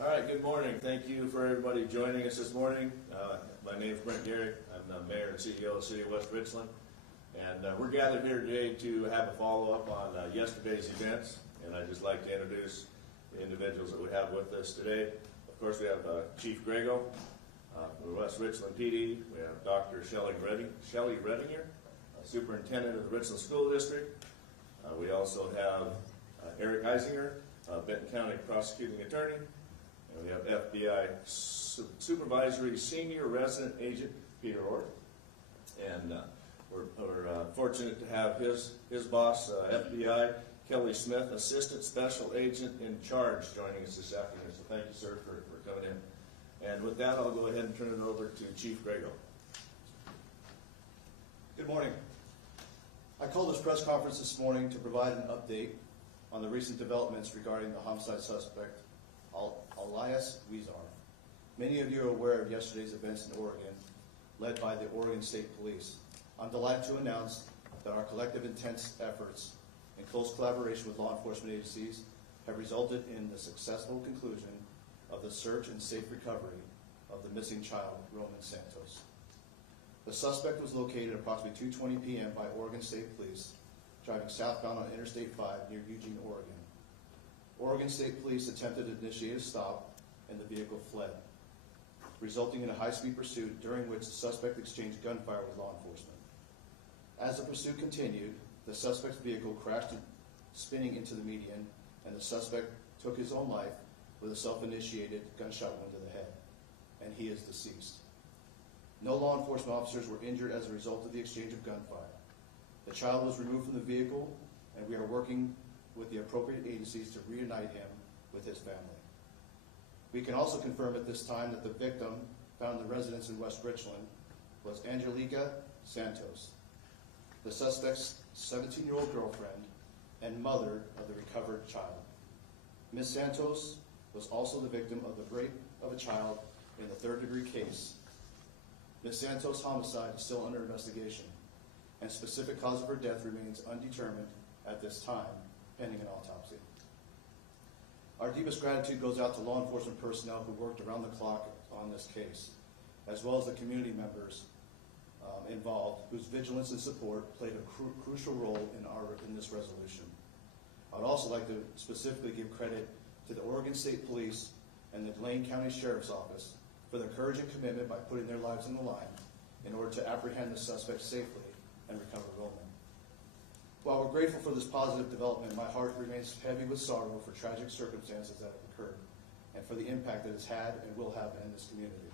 All right, good morning. Thank you for everybody joining us this morning. My name is Brent Gary. I'm the Mayor and CEO of the City of West Richland. And we're gathered here today to have a follow-up on yesterday's events. And I'd just like to introduce the individuals that we have with us today. Of course, we have Chief Grego from West Richland PD. We have Dr. Shelley Redinger, Superintendent of the Richland School District. We also have Eric Huizar, Benton County Prosecuting Attorney. And we have FBI Supervisory Senior Resident Agent Peter Orr. And we're fortunate to have his boss, FBI Kelly Smith, Assistant Special Agent in Charge, joining us this afternoon. So thank you, sir, for coming in. And with that, I'll go ahead and turn it over to Chief Grego. Good morning. I called this press conference this morning to provide an update on the recent developments regarding the homicide suspect, Elias Huizar. Many of you are aware of yesterday's events in Oregon, led by the Oregon State Police. I'm delighted to announce that our collective intense efforts in close collaboration with law enforcement agencies have resulted in the successful conclusion of the search and safe recovery of the missing child, Roman Santos. The suspect was located at approximately 2:20 p.m. by Oregon State Police, driving southbound on Interstate 5 near Eugene, Oregon. Oregon State Police attempted to initiate a stop, and the vehicle fled, resulting in a high-speed pursuit during which the suspect exchanged gunfire with law enforcement. As the pursuit continued, the suspect's vehicle crashed, spinning into the median, and the suspect took his own life with a self-initiated gunshot wound to the head, and he is deceased. No law enforcement officers were injured as a result of the exchange of gunfire. The child was removed from the vehicle, and we are working with the appropriate agencies to reunite him with his family. We can also confirm at this time that the victim, found in the residence in West Richland, was Angelica Santos, the suspect's 17-year-old girlfriend and mother of the recovered child. Ms. Santos was also the victim of the rape of a child in the third-degree case. Ms. Santos' homicide is still under investigation, and specific cause of her death remains undetermined at this time, pending an autopsy. Our deepest gratitude goes out to law enforcement personnel who worked around the clock on this case, as well as the community members involved, whose vigilance and support played a crucial role in this resolution. I would also like to specifically give credit to the Oregon State Police and the Lane County Sheriff's Office for their courage and commitment by putting their lives on the line in order to apprehend the suspect safely and recover Roman. While we're grateful for this positive development, my heart remains heavy with sorrow for tragic circumstances that have occurred and for the impact that it's had and will have in this community.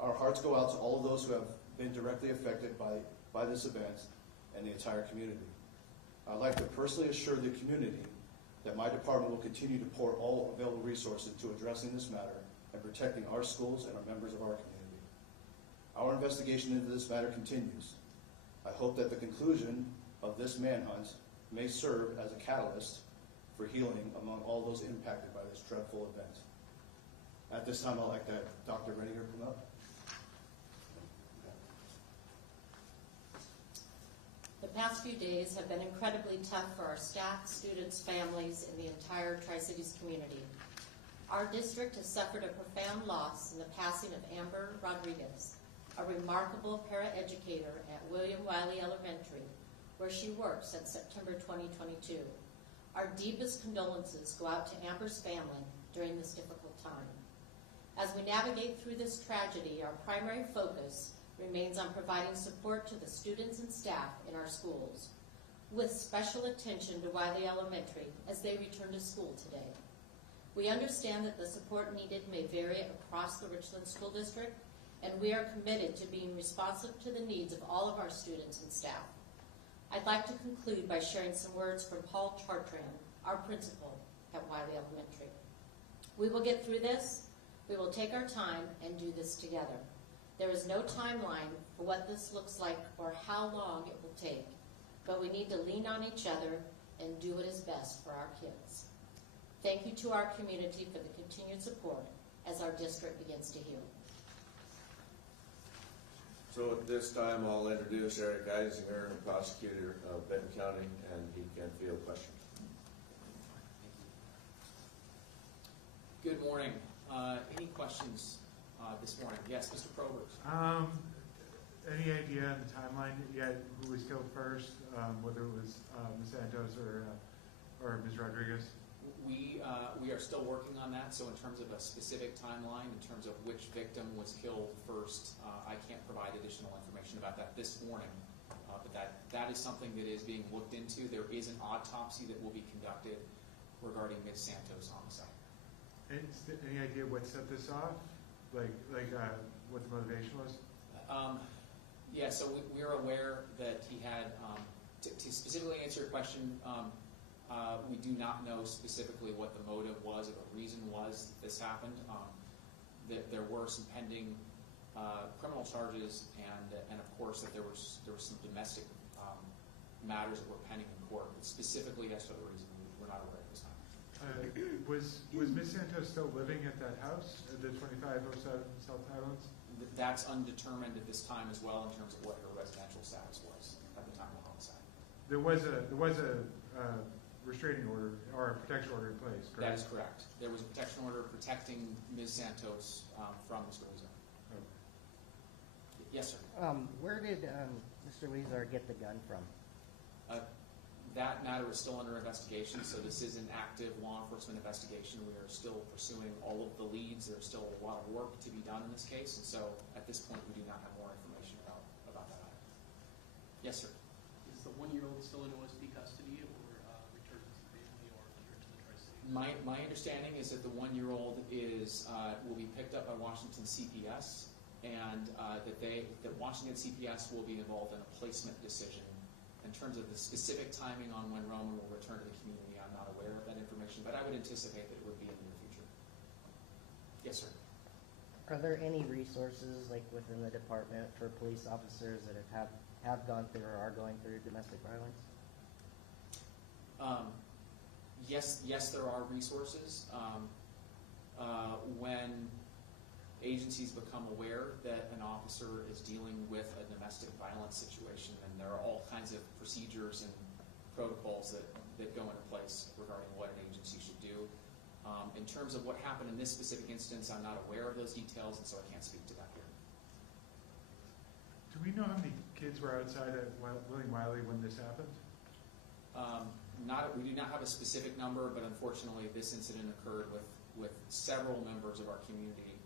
Our hearts go out to all of those who have been directly affected by this event and the entire community. I'd like to personally assure the community that my department will continue to pour all available resources into addressing this matter and protecting our schools and our members of our community. Our investigation into this matter continues. I hope that the conclusion of this manhunt may serve as a catalyst for healing among all those impacted by this dreadful event. At this time, I'd like to have Dr. Redinger come up. The past few days have been incredibly tough for our staff, students, families, and the entire Tri-Cities community. Our district has suffered a profound loss in the passing of Amber Rodriguez, a remarkable paraeducator at William Wiley Elementary, where she worked since September 2022. Our deepest condolences go out to Amber's family during this difficult time. As we navigate through this tragedy, our primary focus remains on providing support to the students and staff in our schools, with special attention to Wiley Elementary as they return to school today. We understand that the support needed may vary across the Richland School District, and we are committed to being responsive to the needs of all of our students and staff. I'd like to conclude by sharing some words from Paul Chartrand, our principal at Wiley Elementary. We will get through this. We will take our time and do this together. There is no timeline for what this looks like or how long it will take, but we need to lean on each other and do what is best for our kids. Thank you to our community for the continued support as our district begins to heal. So at this time, I'll introduce Eric Huizar, prosecutor of Benton County, and he can field questions. Good Good morning. Any questions this morning? Yes, Mr. Probert. Any idea on the timeline yet who was killed first, whether it was Ms. Santos or Ms. Rodriguez? We are still working on that, so in terms of a specific timeline, in terms of which victim was killed first, I can't provide additional information about that this morning, but that is something that is being looked into. There is an autopsy that will be conducted regarding Ms. Santos' homicide. Any idea what set this off? Like what the motivation was? Yeah, so we are aware that he had, to specifically answer your question, we do not know specifically what the motive was or the reason was that this happened. That there were some pending criminal charges, and of course that there were some domestic matters that were pending in court. But specifically as to the reason, we're not aware at this time. Was Ms. Santos still living at that house, at the 2507 South Highlands? That's undetermined at this time as well in terms of what her residential status was at the time of the homicide. There was a restraining order or a protection order in place, correct? That is correct. There was a protection order protecting Ms. Santos from Mr. Huizar. Okay. Yes, sir. Where did Mr. Huizar get the gun from? That matter is still under investigation, so this is an active law enforcement investigation. We are still pursuing all of the leads. There's still a lot of work to be done in this case, and so at this point we do not have more information about that item. Yes, sir. Is the 1-year-old still in OSP custody or returned to the family or returned to the Tri-City? My understanding is that the 1-year-old will be picked up by Washington CPS, and that Washington CPS will be involved in a placement decision. In terms of the specific timing on when Roman will return to the community, I'm not aware of that information, but I would anticipate that it would be in the near future. Yes, sir. Are there any resources, like within the department, for police officers that have gone through or are going through domestic violence? Yes, there are resources. When agencies become aware that an officer is dealing with a domestic violence situation, and there are all kinds of procedures and protocols that go into place regarding what an agency should do. In terms of what happened in this specific instance, I'm not aware of those details, and so I can't speak to that here. Do we know how many kids were outside at William Wiley when this happened? We do not have a specific number, but unfortunately this incident occurred with several members of our community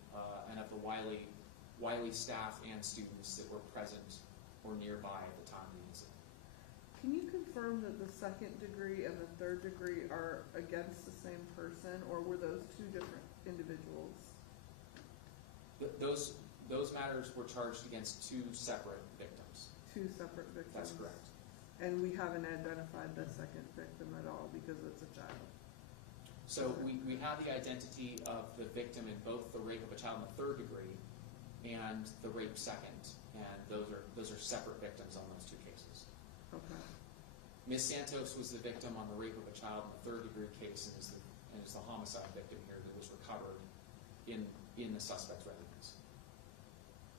and of the Wiley staff and students that were present or nearby at the time of the incident. Can you confirm that the 2nd degree and the 3rd degree are against the same person, or were those two different individuals? Those matters were charged against two separate victims. Two separate victims? That's correct. And we haven't identified the 2nd victim at all because it's a child? So we have the identity of the victim in both the rape of a child in the 3rd degree and the rape 2nd, and those are separate victims on those two cases. Okay. Ms. Santos was the victim on the rape of a child in the 3rd degree case, and is the homicide victim here that was recovered in the suspect's residence.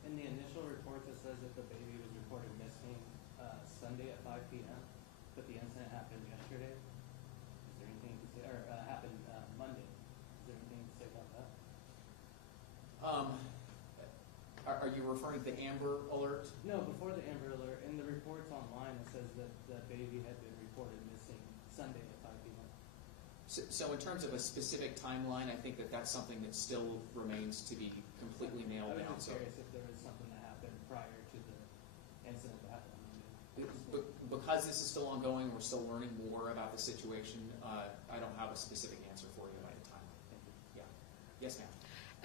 In the initial report, it says that the baby was reported missing Sunday at 5 p.m., but the incident happened yesterday. Is there anything to say, or happened Monday? Is there anything to say about that? Are you referring to the Amber Alert? No, before the Amber Alert. In the reports online, it says that the baby had been reported missing Sunday at 5 p.m. So in terms of a specific timeline, I think that that's something that still remains to be completely nailed down. I was just curious if there was something that happened prior to the incident that happened on Monday. Because this is still ongoing, we're still learning more about the situation. I don't have a specific answer for you at the time. Thank you. Yeah. Yes, ma'am.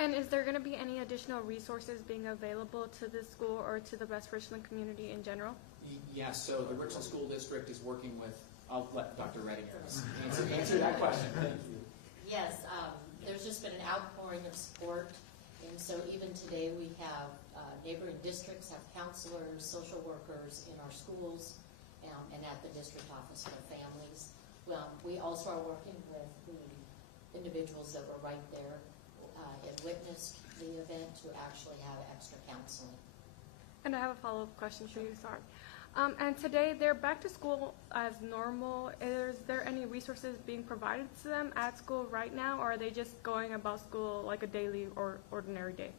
And is there going to be any additional resources being available to the school or to the West Richland community in general? Yes, so the Richland School District is working with, I'll let Dr. Redding answer that question. Thank you. Yes, there's just been an outpouring of support, and so even today we have neighboring districts have counselors, social workers in our schools, and at the district office for families. Well, we also are working with the individuals that were right there and witnessed the event to actually have extra counseling. And I have a follow-up question for you, sorry. And today they're back to school as normal. Is there any resources being provided to them at school right now, or are they just going about school like a daily or ordinary day?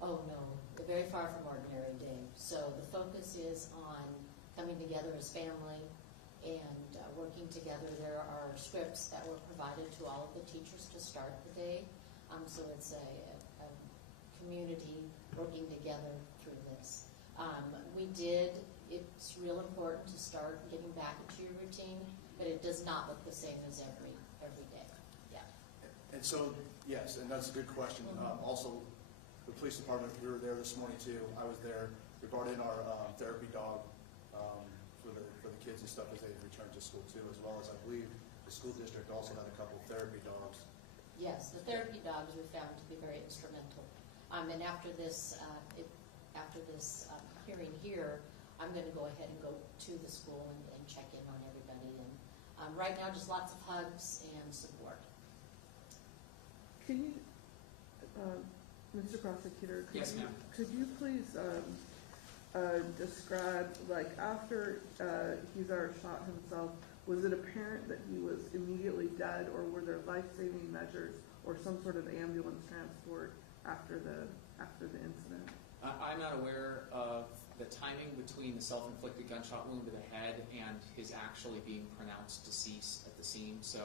Oh, no, they're very far from ordinary day. So the focus is on coming together as family and working together. There are scripts that were provided to all of the teachers to start the day. So it's a community working together through this. It's real important to start getting back into your routine, but it does not look the same as every day. Yeah. And so, yes, and that's a good question. Also, the police department, we were there this morning too. I was there. We brought in our therapy dog for the kids and stuff as they returned to school too, as well as I believe the school district also had a couple of therapy dogs. Yes, the therapy dogs were found to be very instrumental. And after this hearing here, I'm going to go ahead and go to the school and check in on everybody. And right now, just lots of hugs and support. Can you, Mr. Prosecutor? Yes, ma'am. Could you please describe, like, after Huizar shot himself, was it apparent that he was immediately dead, or were there life-saving measures or some sort of ambulance transport after the incident? I'm not aware of the timing between the self-inflicted gunshot wound to the head and his actually being pronounced deceased at the scene. So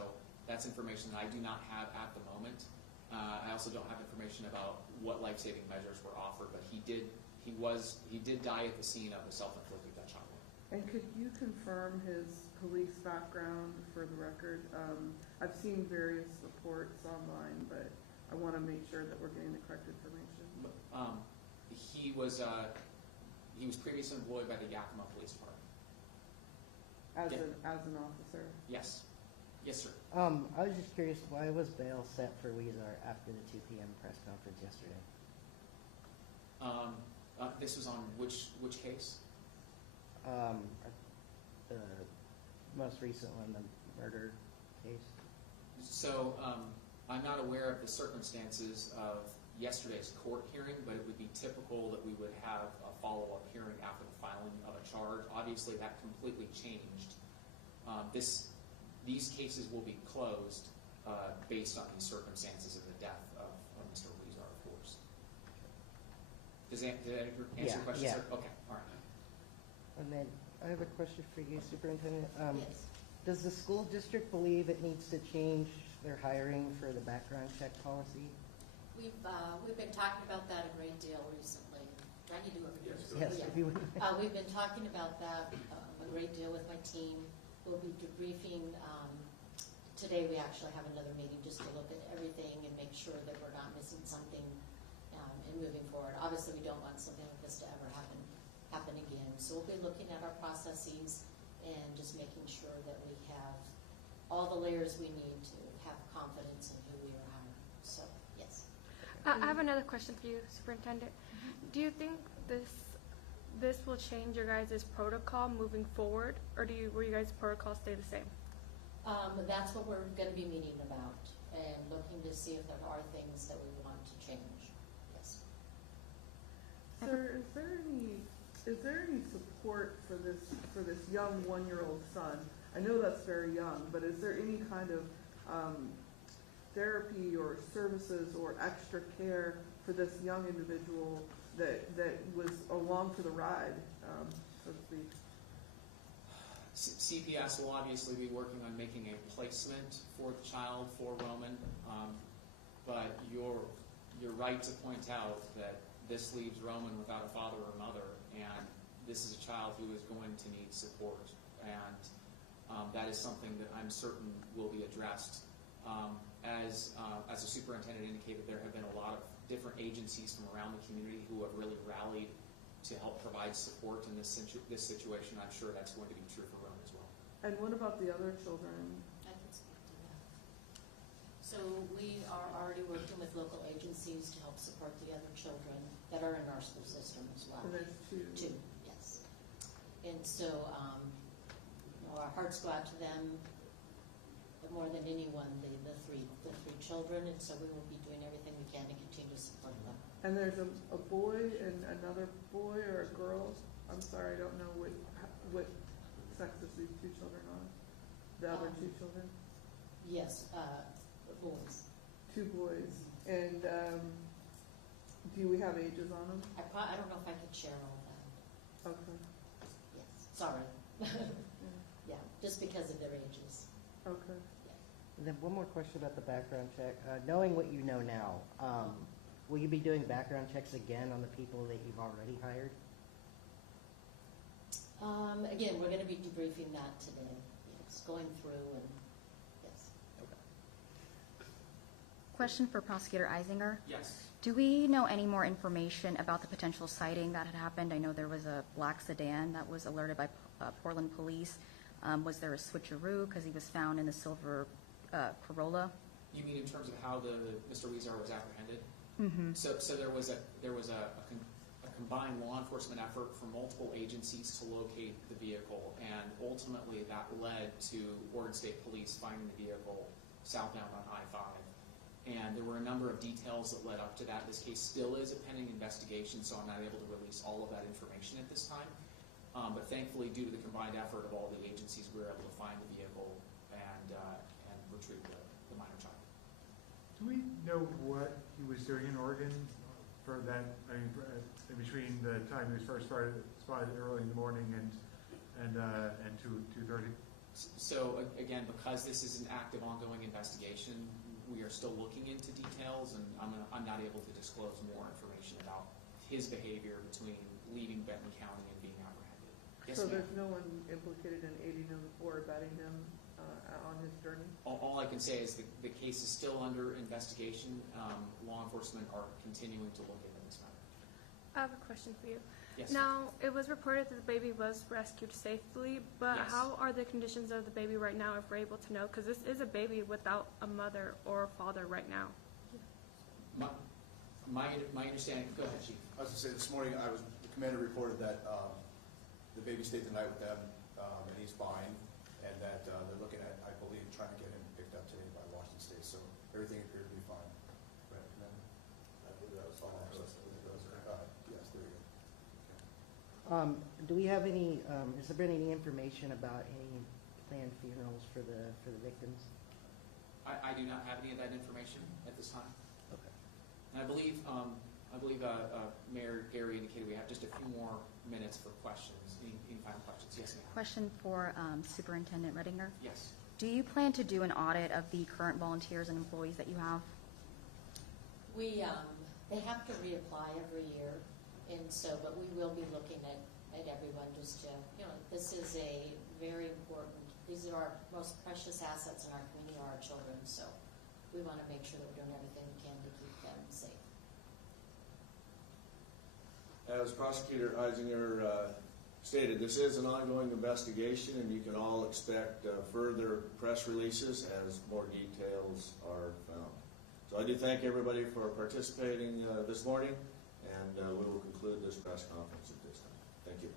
that's information that I do not have at the moment. I also don't have information about what life-saving measures were offered, but he did die at the scene of the self-inflicted gunshot wound. And could you confirm his police background for the record? I've seen various reports online, but I want to make sure that we're getting the correct information. He was previously employed by the Yakima Police Department. As an officer? Yes. Yes, sir. I was just curious, why was bail set for Huizar after the 2 p.m. press conference yesterday? This was on which case? The most recent one, the murder case. So I'm not aware of the circumstances of yesterday's court hearing, but it would be typical that we would have a follow-up hearing after the filing of a charge. Obviously, that completely changed. These cases will be closed based on the circumstances of the death of Mr. Huizar, of course. Did that answer your question, yeah. sir? Okay, all right. And then I have a question for you, Superintendent. Yes. Does the school district believe it needs to change their hiring for the background check policy? We've been talking about that a great deal recently. Can you do it? Yes, if you would. We've been talking about that a great deal with my team. We'll be debriefing. Today we actually have another meeting just to look at everything and make sure that we're not missing something and moving forward. Obviously, we don't want something like this to ever happen again. So we'll be looking at our processes and just making sure that we have all the layers we need to have confidence in who we are hiring. So, yes. I have another question for you, Superintendent. Do you think this will change your guys' protocol moving forward, or will you guys' protocol stay the same? That's what we're going to be meeting about and looking to see if there are things that we want to change. Yes. Sir, is there any support for this young 1-year-old son? I know that's very young, but is there any kind of therapy or services or extra care for this young individual that was along for the ride, so to speak? CPS will obviously be working on making a placement for the child, for Roman, but you're right to point out that this leaves Roman without a father or mother, and this is a child who is going to need support, and that is something that I'm certain will be addressed. As the superintendent indicated, there have been a lot of different agencies from around the community who have really rallied to help provide support in this situation. I'm sure that's going to be true for Roman as well. And what about the other children? I can speak to that. So we are already working with local agencies to help support the other children that are in our school system as well. And there's two. Two, yes. And so our hearts go out to them more than anyone, the three children, and so we will be doing everything we can to continue to support them. And there's a boy and another boy or a girl? I'm sorry, I don't know what sexes these two children are. The other two children? Yes, boys. Two boys. And do we have ages on them? I don't know if I could share all that. Okay. Yes, sorry. Yeah, just because of their ages. Okay. And then one more question about the background check. Knowing what you know now, will you be doing background checks again on the people that you've already hired? Again, we're going to be debriefing that today. Yes, going through and yes. Question for Prosecutor Huizar. Yes. Do we know any more information about the potential sighting that had happened? I know there was a black sedan that was alerted by Portland police. Was there a switcheroo because he was found in the silver Corolla? You mean in terms of how Mr. Huizar was apprehended? Mm-hmm. So there was a combined law enforcement effort from multiple agencies to locate the vehicle, and ultimately that led to Oregon State Police finding the vehicle southbound on I-5. And there were a number of details that led up to that. This case still is a pending investigation, so I'm not able to release all of that information at this time. But thankfully, due to the combined effort of all the agencies, we were able to find the vehicle and retrieve the minor child. Do we know what he was doing in Oregon for that, in between the time he was first spotted early in the morning and 2:30? So again, because this is an active, ongoing investigation, we are still looking into details, and I'm not able to disclose more information about his behavior between leaving Benton County and being apprehended. Yes, So ma'am. there's no one implicated in aiding him or abetting him on his journey? All I can say is the case is still under investigation. Law enforcement are continuing to look into this matter. I have a question for you. Yes. Now, it was reported that the baby was rescued safely, but Yes. how are the conditions of the baby right now, if we're able to know? Because this is a baby without a mother or a father right now. My understanding. Go ahead, Chief. I was going to say, this morning, the commander reported that the baby stayed the night with them, and he's fine, and that they're looking at, I believe, trying to get him picked up today by Washington State, so everything appeared to be fine. Right, Commander? I believe that was all. Yes, there you go. Do we have any, has there been any information about any planned funerals for the victims? I do not have any of that information at this time. Okay. And I believe Mayor Gary indicated we have just a few more minutes for questions. Any final questions? Yes, ma'am. Question for Superintendent Redinger. Yes. Do you plan to do an audit of the current volunteers and employees that you have? They have to reapply every year, and so, but we will be looking at everyone just to, this is a very important, these are our most precious assets in our community, are our children, so we want to make sure that we're doing everything we can to keep them safe. As Prosecutor Huizar stated, this is an ongoing investigation, and you can all expect further press releases as more details are found. So I do thank everybody for participating this morning, and we will conclude this press conference at this time. Thank you.